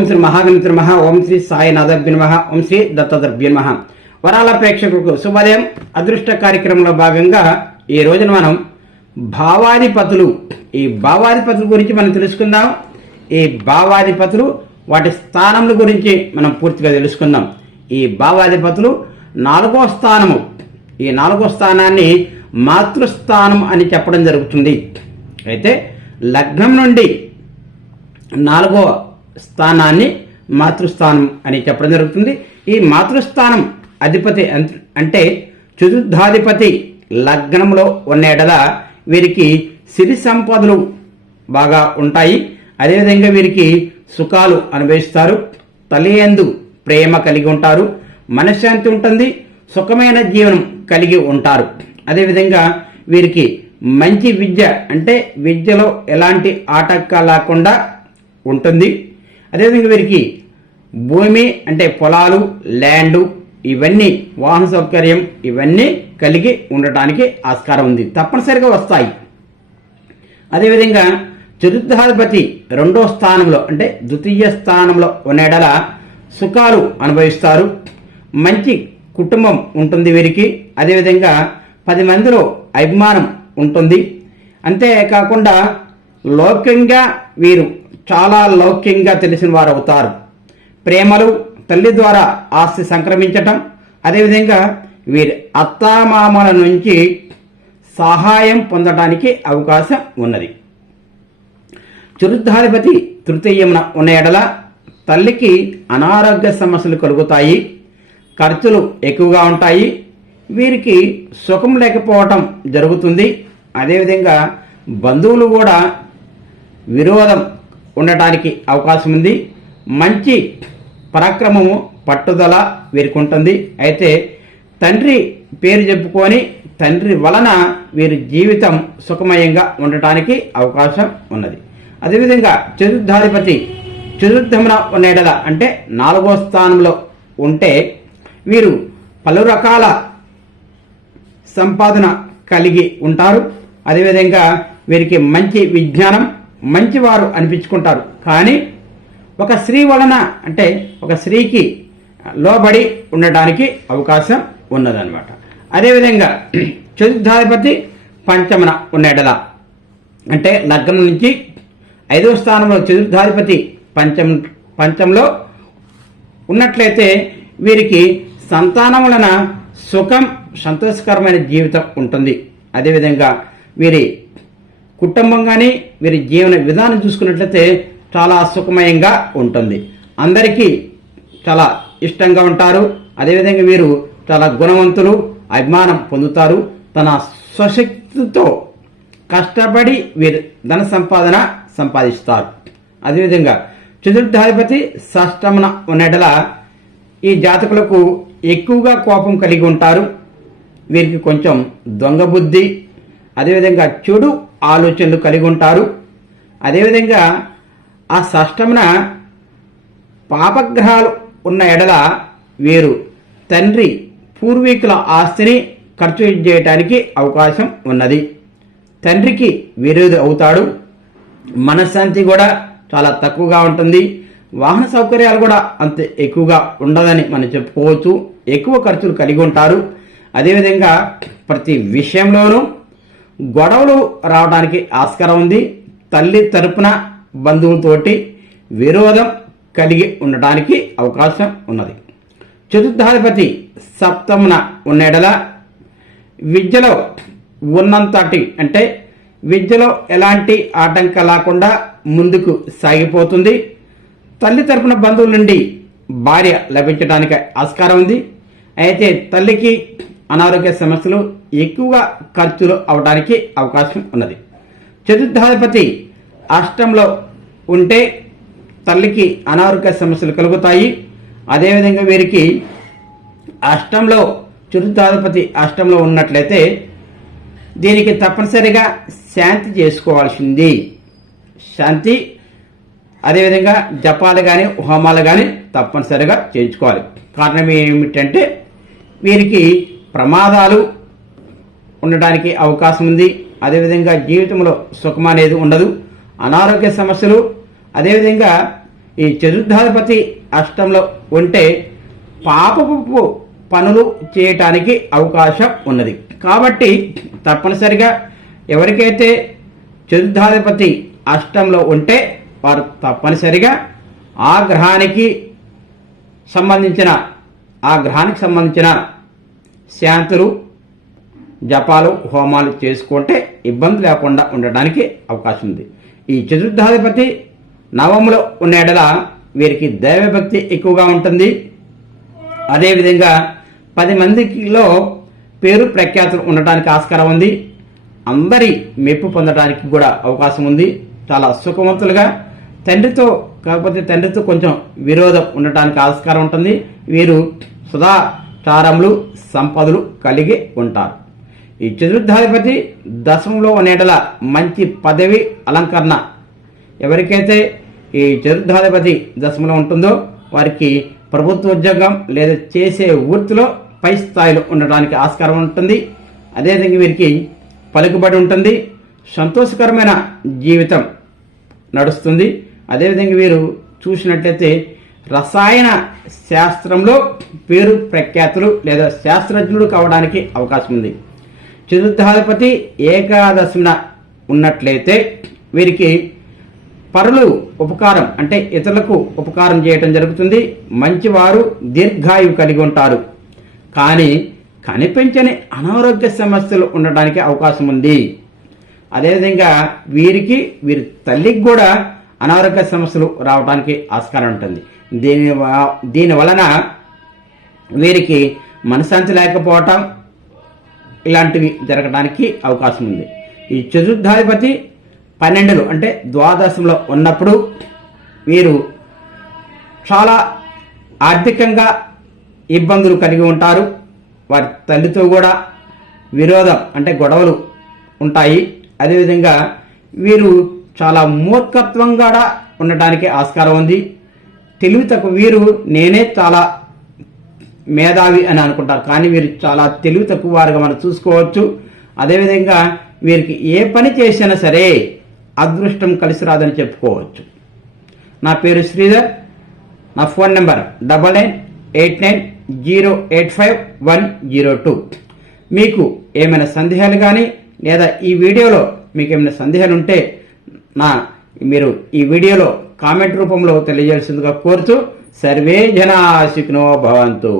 ఓం శ్రీ మహాగణిత నమ. ఓం శ్రీ సాయినాథభ్య నమ. ఓం శ్రీ దత్తద్రభ్య నమ. వరాల ప్రేక్షకులకు శుభోదయం. అదృష్ట కార్యక్రమంలో భాగంగా ఈ రోజున మనం భావాధిపతులు ఈ భావాధిపతుల గురించి మనం తెలుసుకుందాం. ఈ భావాధిపతులు వాటి స్థానముల గురించి మనం పూర్తిగా తెలుసుకుందాం. ఈ భావాధిపతులు నాలుగో స్థానము. ఈ నాలుగో స్థానాన్ని మాతృస్థానం అని చెప్పడం జరుగుతుంది. అయితే లగ్నం నుండి నాలుగో స్థానాన్ని మాతృస్థానం అని చెప్పడం జరుగుతుంది. ఈ మాతృస్థానం అధిపతి అంటే చతుర్థాధిపతి లగ్నంలో ఉన్న ఎడల వీరికి సిరి సంపదలు బాగా ఉంటాయి. అదేవిధంగా వీరికి సుఖాలు అనుభవిస్తారు. తల్లియందు ప్రేమ కలిగి ఉంటారు. మనశ్శాంతి ఉంటుంది. సుఖమైన జీవనం కలిగి ఉంటారు. అదేవిధంగా వీరికి మంచి విద్య అంటే విద్యలో ఎలాంటి ఆటంక లేకుండా ఉంటుంది. అదేవిధంగా వీరికి భూమి అంటే పొలాలు ల్యాండు ఇవన్నీ వాహన సౌకర్యం ఇవన్నీ కలిగి ఉండటానికి ఆస్కారం ఉంది. తప్పనిసరిగా వస్తాయి. అదేవిధంగా చతుర్థాధిపతి రెండో స్థానంలో అంటే ద్వితీయ స్థానంలో ఉన్నడల సుఖాలు అనుభవిస్తారు. మంచి కుటుంబం ఉంటుంది వీరికి. అదేవిధంగా పది మందిలో అభిమానం ఉంటుంది. అంతేకాకుండా లోకంగా వీరు చాలా లౌక్యంగా తెలిసిన వారు అవుతారు ప్రేమలు తల్లి ద్వారా ఆస్తి సంక్రమించటం అదేవిధంగా వీరి అత్తామామల నుంచి సహాయం పొందడానికి అవకాశం ఉన్నది. చురుద్ధాధిపతి తృతీయమున ఉన్న ఎడల తల్లికి అనారోగ్య సమస్యలు కలుగుతాయి ఖర్చులు ఎక్కువగా ఉంటాయి వీరికి సుఖం లేకపోవటం జరుగుతుంది. అదేవిధంగా బంధువులు కూడా విరోధం ఉండటానికి అవకాశం ఉంది మంచి పరాక్రమము పట్టుదల వీరికుంటుంది. అయితే తండ్రి పేరు చెప్పుకొని తండ్రి వలన వీరి జీవితం సుఖమయంగా ఉండటానికి అవకాశం ఉన్నది. అదేవిధంగా చతుర్థాధిపతి చతుర్థమున ఉన్న అంటే నాలుగో స్థానంలో ఉంటే వీరు పలు రకాల సంపాదన కలిగి ఉంటారు. అదేవిధంగా వీరికి మంచి విజ్ఞానం మంచివారు అనిపించుకుంటారు. కానీ ఒక స్త్రీ వలన అంటే ఒక స్త్రీకి లోబడి ఉండటానికి అవకాశం ఉన్నదన్నమాట. అదేవిధంగా చతుర్థాధిపతి పంచమన ఉన్నడల అంటే లగ్నం నుంచి ఐదవ స్థానంలో చతుర్థాధిపతి పంచం పంచంలో ఉన్నట్లయితే వీరికి సంతానం వలన సుఖం సంతోషకరమైన జీవితం ఉంటుంది. అదేవిధంగా వీరి కుటుంబం కానీ వీరి జీవన విధానం చూసుకున్నట్లయితే చాలా సుఖమయంగా ఉంటుంది. అందరికీ చాలా ఇష్టంగా ఉంటారు. అదేవిధంగా వీరు చాలా గుణవంతులు అభిమానం పొందుతారు. తన స్వశక్తితో కష్టపడి వీరు ధన సంపాదన సంపాదిస్తారు. అదేవిధంగా చతుర్థాధిపతి షష్టమన ఉన్నడల ఈ జాతకులకు ఎక్కువగా కోపం కలిగి ఉంటారు. వీరికి కొంచెం దొంగ బుద్ధి అదేవిధంగా చెడు ఆలోచనలు కలిగి ఉంటారు. అదేవిధంగా ఆ షష్టమున పాపగ్రహాలు ఉన్న ఎడల వీరు తండ్రి పూర్వీకుల ఆస్తిని ఖర్చు చేయటానికి అవకాశం ఉన్నది. తండ్రికి విరోధి అవుతాడు. మనశ్శాంతి కూడా చాలా తక్కువగా ఉంటుంది. వాహన సౌకర్యాలు కూడా అంత ఎక్కువగా ఉండదని మనం చెప్పుకోవచ్చు. ఎక్కువ ఖర్చులు కలిగి ఉంటారు. అదేవిధంగా ప్రతి విషయంలోనూ గొడవలు రావడానికి ఆస్కారం ఉంది. తల్లి తరపున బంధువులతోటి విరోధం కలిగి ఉండటానికి అవకాశం ఉన్నది. చతుర్థాధిపతి సప్తమున ఉన్నడల విద్యలో ఉన్నంతటి అంటే విద్యలో ఎలాంటి ఆటంక లేకుండా ముందుకు సాగిపోతుంది. తల్లి తరపున బంధువుల నుండి భార్య లభించడానికి ఆస్కారం ఉంది. అయితే తల్లికి అనారోగ్య సమస్యలు ఎక్కువగా ఖర్చులు అవడానికి అవకాశం ఉన్నది. చతుర్థాధిపతి అష్టంలో ఉంటే తల్లికి అనారోగ్య సమస్యలు కలుగుతాయి. అదేవిధంగా వీరికి అష్టంలో చతుర్థాధిపతి అష్టంలో ఉన్నట్లయితే దీనికి తప్పనిసరిగా శాంతి చేసుకోవాల్సింది. శాంతి అదేవిధంగా జపాలు కానీ హోమాలు కానీ తప్పనిసరిగా చేయించుకోవాలి. కారణం ఏమిటంటే వీరికి ప్రమాదాలు ఉండడానికి అవకాశం ఉంది. అదేవిధంగా జీవితంలో సుఖం అనేది ఉండదు. అనారోగ్య సమస్యలు అదేవిధంగా ఈ చతుర్థాధిపతి అష్టంలో ఉంటే పాపపు పనులు చేయటానికి అవకాశం ఉన్నది. కాబట్టి తప్పనిసరిగా ఎవరికైతే చతుర్థాధిపతి అష్టంలో ఉంటే వారు తప్పనిసరిగా ఆ గ్రహానికి సంబంధించిన ఆ గ్రహానికి సంబంధించిన శాంతులు జపాలు హోమాలు చేసుకుంటే ఇబ్బంది లేకుండా ఉండడానికి అవకాశం ఉంది. ఈ చతుర్థాధిపతి నవములో ఉన్న ఎడల వీరికి దైవభక్తి ఎక్కువగా ఉంటుంది. అదేవిధంగా పది మందిలో పేరు ప్రఖ్యాతులు ఉండటానికి ఆస్కారం ఉంది. అందరి మెప్పు పొందడానికి కూడా అవకాశం ఉంది. చాలా సుఖవంతులుగా తండ్రితో కాకపోతే తండ్రితో కొంచెం విరోధం ఉండటానికి ఆస్కారం ఉంటుంది. వీరు తారములు సంపదలు కలిగి ఉంటారు. ఈ చతుర్థాధిపతి దశంలో ఉండేటల మంచి పదవి అలంకరణ ఎవరికైతే ఈ చతుర్థాధిపతి దశంలో ఉంటుందో వారికి ప్రభుత్వ ఉద్యోగం లేదా చేసే వృత్తిలో పై స్థాయిలో ఉండడానికి ఆస్కారం ఉంటుంది. అదేవిధంగా వీరికి పలుకుబడి ఉంటుంది. సంతోషకరమైన జీవితం నడుస్తుంది. అదేవిధంగా వీరు చూసినట్లయితే రసాయన శాస్త్రంలో పేరు ప్రఖ్యాతులు లేదా శాస్త్రజ్ఞుడు కావడానికి అవకాశం ఉంది. చతుర్థాధిపతి ఏకాదశిన ఉన్నట్లయితే వీరికి పరులు ఉపకారం అంటే ఇతరులకు ఉపకారం చేయటం జరుగుతుంది. మంచివారు దీర్ఘాయువు కలిగి ఉంటారు. కానీ కనిపించని అనారోగ్య సమస్యలు ఉండడానికి అవకాశం ఉంది. అదేవిధంగా వీరికి వీరి తల్లికి కూడా అనారోగ్య సమస్యలు రావడానికి ఆస్కారం ఉంటుంది. దీని వ- దీని వలన వీరికి మనశాంతి లేకపోవటం ఇలాంటివి జరగడానికి అవకాశం ఉంది. ఈ చతుర్థాధిపతి పన్నెండులో అంటే ద్వాదశంలో ఉన్నప్పుడు వీరు చాలా ఆర్థికంగా ఇబ్బందులు కలిగి ఉంటారు. వారి తల్లితో కూడా విరోధం అంటే గొడవలు ఉంటాయి. అదేవిధంగా వీరు చాలా మూర్ఖత్వంగా కూడా ఉండటానికి ఆస్కారం ఉంది. తెలివి తక్కువ వీరు నేనే చాలా మేధావి అని అనుకుంటారు. కానీ వీరు చాలా తెలివి తక్కువ వారుగా మనం చూసుకోవచ్చు. అదేవిధంగా వీరికి ఏ పని చేసినా సరే అదృష్టం కలిసి రాదని చెప్పుకోవచ్చు. నా పేరు శ్రీధర్. నా phone number double nine eight nine zero eight five one zero two. మీకు ఏమైనా సందేహాలు కానీ లేదా ఈ వీడియోలో మీకు ఏమైనా సందేహాలు ఉంటే నా మీరు ఈ వీడియోలో కామెంట్ రూపంలో తెలియజేయాల్సిందిగా కోరుతూ సర్వే జనా భవంతు.